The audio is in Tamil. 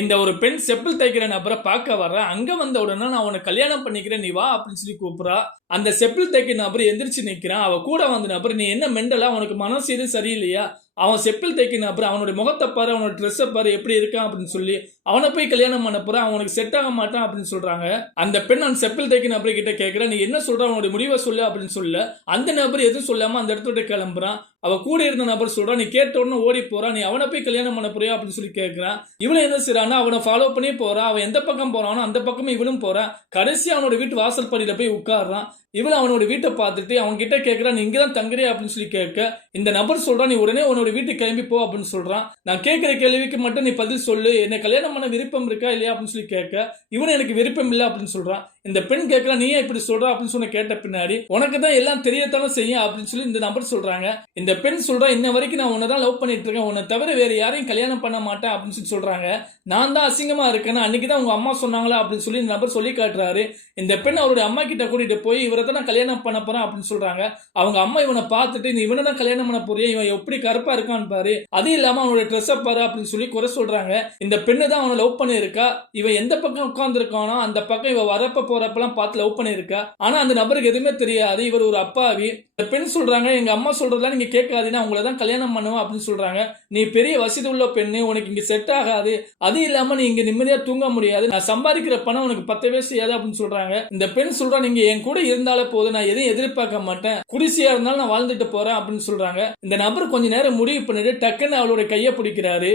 இந்த ஒரு பெண் செப்பல் தைக்கிற நபரை பார்க்க வர்றா. அங்க வந்த உடனே நான் உன்னை கல்யாணம் பண்ணிக்கிறேன் நீ வா அப்படின்னு சொல்லி கூப்பிடுறா. அந்த செப்பல் தைக்கிற நபர் எந்திரிச்சு நிக்கிறான். அவ கூட வந்த நபர் நீ என்ன மெண்டலா உனக்கு மனசு எதுவும் சரியில்லையா? அவன் செப்பல் தைக்கிற நபர் அவனுடைய முகத்தை பாரு அவனோட ட்ரெஸ்ஸை பாரு எப்படி இருக்கான் அப்படின்னு சொல்லி அவனை போய் கல்யாணம் பண்ண போற அவனுக்கு செட் ஆக மாட்டான் அப்படின்னு சொல்றாங்க. அந்த பெண் அந்த செப்பல் தைக்கிற நபர் கிட்ட கேட்கிறா நீ என்ன சொல்ற அவனுடைய முடிவை சொல்லு அப்படின்னு சொல்ல அந்த நபர் எதுவும் சொல்லாம அந்த இடத்துல கிளம்புறான். அவ கூட இருந்த நபர் சொல்றா நீ கேட்ட உடனே ஓடி போறா நீ அவனை போய் கல்யாணம் பண்ண போறியா அப்படின்னு சொல்லி கேட்கிறான். இவனை என்ன செய்யறான்னா அவனை ஃபாலோ பண்ணி போறான். அவன் எந்த பக்கம் போறானோ அந்த பக்கமே இவனும் போறான். கடைசி அவனோட வீட்டு வாசல் படியில போய் உட்கார்றான். இவன் அவனோட வீட்டை பார்த்துட்டு அவன் கிட்ட கேட்கிறான் நீ இங்கதான் தங்குறியா அப்படின்னு சொல்லி கேட்க இந்த நபர் சொல்றான் நீ உடனே உன்னோட வீட்டுக்கு கிளம்பி போ அப்படின்னு சொல்றான். நான் கேட்கிற கேள்விக்கு மட்டும் நீ பதில் சொல்லு என்ன கல்யாணம் பண்ண விருப்பம் இருக்கா இல்லையா அப்படின்னு சொல்லி கேட்க இவன் எனக்கு விருப்பம் இல்லை அப்படின்னு சொல்றான். இந்த பெண் கேட்கிறா நீ இப்படி சொல்ற அப்படின்னு சொன்ன கேட்ட பின்னாடி உனக்கு தான் எல்லாம் தெரியத்தானே செய்யும் அப்படின்னு சொல்லி இந்த நபர் சொல்றாங்க. இந்த பெண் சொல்றா இன்ன வரைக்கும் நான் உன்னை தான் லவ் பண்ணிட்டு இருக்கேன் உன்னை தவிர வேற யாரையும் கல்யாணம் பண்ண மாட்டேன் அப்படின்னு சொல்லி சொல்றாங்க. நான் தான் அசிங்கமா இருக்கேன் அன்னைக்குதான் உங்க அம்மா சொன்னாங்களா அப்படின்னு சொல்லி இந்த நபர் சொல்லி காட்டுறாரு. இந்த பெண் அவருடைய அம்மா கிட்ட கூட்டிட்டு போய் இவரை தான் நான் கல்யாணம் பண்ண போறேன் அப்படின்னு சொல்றாங்க. அவங்க அம்மா இவனை பார்த்துட்டு நீ இவனை தான் கல்யாணம் பண்ண போறியா இவன் எப்படி கருப்பா இருக்கான்னு பாரு அது இல்லாம அவனுடைய ட்ரெஸ்ஸை பாரு அப்படின்னு சொல்லி குறை சொல்றாங்க. இந்த பெண்ணு தான் அவனை லவ் பண்ணி இருக்கா. இவன் எந்த பக்கம் உட்கார்ந்து இருக்கானோ அந்த பக்கம் இவ வரப்ப போறப்பெல்லாம் பார்த்து லவ் பண்ணிருக்கா. ஆனா அந்த நபருக்கு எதுவுமே தெரியாது இவர் ஒரு அப்பாவி. இந்த பெண் சொல்றாங்க எங்க அம்மா சொல்றதெல்லாம் நீங்க கேட்காதீங்கன்னா உங்களை தான் கல்யாணம் பண்ணுவேன் அப்படின்னு சொல்றாங்க. நீ பெரிய வசதி உள்ள பெண்ணு உனக்கு இங்க செட் ஆகாது அது இல்லாம நீ இங்க நிம்மதியா தூங்க முடியாது நான் சம்பாதிக்கிற பணம் உனக்கு பத்தவே செய்யாது அப்படின்னு சொல்றாங்க. இந்த பெண் சொல்றா நீங்க என் கூட இருந்தாலே போதும் நான் எதையும் எதிர்பார்க்க மாட்டேன் குடிசையா இருந்தாலும் நான் வாழ்ந்துட்டு போறேன் அப்படின்னு சொல்றாங்க. இந்த நபர் கொஞ்ச நேரம் முடிவு பண்ணிட்டு டக்குன்னு அவளோட கையை பிடிக்கிறாரு.